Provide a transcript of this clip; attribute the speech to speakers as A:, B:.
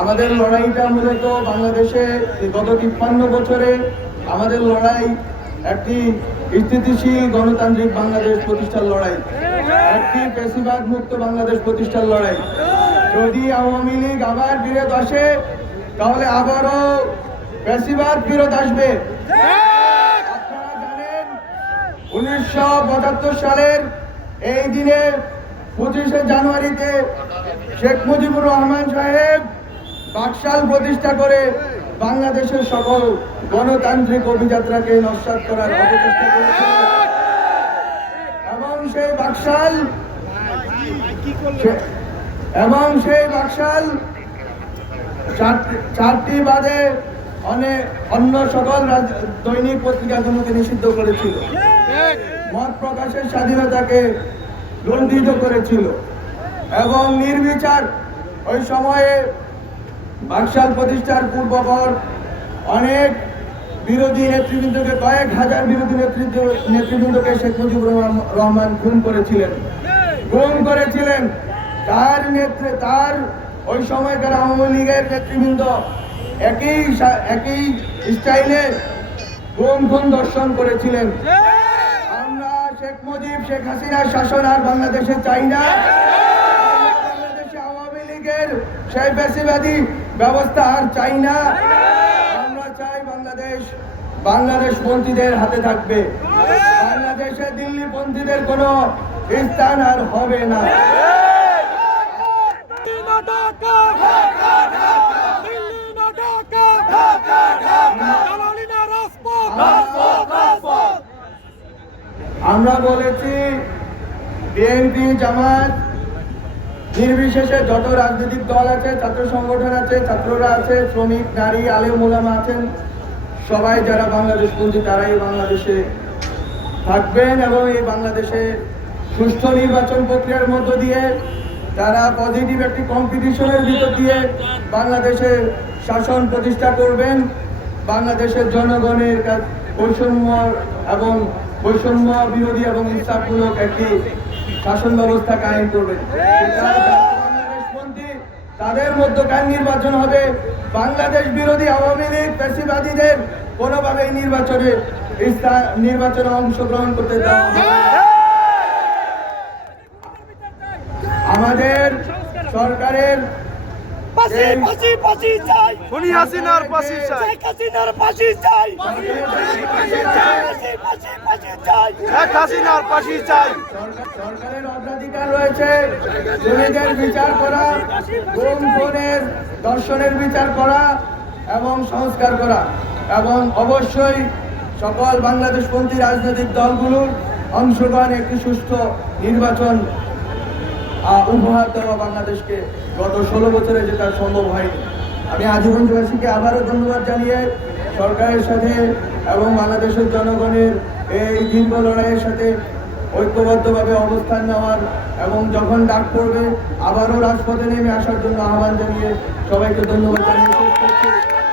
A: আমাদের লড়াইটা মূলত বাংলাদেশে গত তিপ্পান্ন বছরে আমাদের লড়াই একটি স্থিতিশীল গণতান্ত্রিক বাংলাদেশ প্রতিষ্ঠার লড়াই, একটি পেশিবাদ মুক্ত বাংলাদেশ প্রতিষ্ঠার লড়াই। যদি আওয়ামী লীগ আবার ফিরত আসে, তাহলে আবারও পেশিবাদ ফিরত আসবে। উনিশশো সালের এই দিনে পঁচিশে জানুয়ারিতে শেখ মুজিবুর রহমান সাহেব বাকশাল প্রতিষ্ঠা করে বাংলাদেশের সকল গণতান্ত্রিক অভিযাত্রাকে নস্বাত করার এবং সেই বাকশাল এবং সেই বাকশাল চারটি- বাদে অনেক অন্য সকল দৈনিক পত্রিকাগুলোকে নিষিদ্ধ করেছিল। মত প্রকাশের স্বাধীনতাকে লঙ্ঘিত করেছিল। এবং নির্বিচার ওই সময়ে বাকশাল প্রতিষ্ঠার পূর্বপর অনেক বিরোধী নেতৃবৃন্দকে, কয়েক হাজার বিরোধী নেতৃত্ব, নেতৃবৃন্দকে শেখ মুজিবুর রহমান- খুন করেছিলেন। খুন করেছিলেন। তার নেত্রে তার ওই সময়কার আওয়ামী লীগের নেতৃবৃন্দ একই একই স্টাইলে গুম খুন দর্শন করেছিলেন। আমরা শেখ মুজিব, শেখ হাসিনার শাসন আর বাংলাদেশে চাই না। বাংলাদেশে আওয়ামী লীগের সেই বেশিবাদী ব্যবস্থা আর চাই না। আমরা চাই বাংলাদেশ বাংলাদেশ পন্থীদের হাতে থাকবে। বাংলাদেশে দিল্লি পন্থীদের কোনো স্থান আর হবে না। আমরা বলেছি, বিএনপি জামাত নির্বিশেষে যত রাজনৈতিক দল আছে, ছাত্র সংগঠন আছে, ছাত্ররা আছে, শ্রমিক, নারী, আলেম মোলামা আছেন, সবাই যারা বাংলাদেশ পন্থী তারাই বাংলাদেশে থাকবেন এবং এই বাংলাদেশে সুষ্ঠু নির্বাচন প্রক্রিয়ার মধ্য দিয়ে তারা পজিটিভ একটি কম্পিটিশনের ভিতর দিয়ে বাংলাদেশে শাসন প্রতিষ্ঠা করবেন। বাংলাদেশের জনগণের বৈষম্য এবং বৈষম্য বিরোধী এবং ইনসাফমূলক একটি শাসন ব্যবস্থা কায়েম করবেন বাংলাদেশপন্থী, তাদের মধ্যকার নির্বাচন হবে? বাংলাদেশ বিরোধী আওয়ামী লীগ পেশিবাদীদের কোনোভাবেই নির্বাচনে নির্বাচনে অংশগ্রহণ করতে দেওয়া আমাদের সরকারের
B: খুনি হাসিনার ফাঁসি চাই।
C: শেখ হাসিনার ফাঁসি চাই। চাই।
B: শেখ হাসিনার ফাঁসি চাই।
A: সরকারের অগ্রাধিকার রয়েছে। খুনিদের বিচার করা গুম খুনের দর্শনের বিচার করা এবং সংস্কার করা। এবং অবশ্যই সকল বাংলাদেশপন্থী রাজনৈতিক দলগুলোর অংশগ্রহণ একটি সুষ্ঠু নির্বাচন আহ, উপহার দেওয়া বাংলাদেশকে। গত ষোলো বছরে যেটা সম্ভব হয়নি। আমি আজীবনবাসীকে আবারও ধন্যবাদ জানিয়ে সরকারের সাথে এবং বাংলাদেশের জনগণের এই দীর্ঘ লড়াইয়ের সাথে ঐক্যবদ্ধভাবে অবস্থান নেওয়ার এবং যখন ডাক পড়বে, আবারও রাজপথে নেমে আসার জন্য আহ্বান জানিয়ে সবাইকে ধন্যবাদ জানিয়ে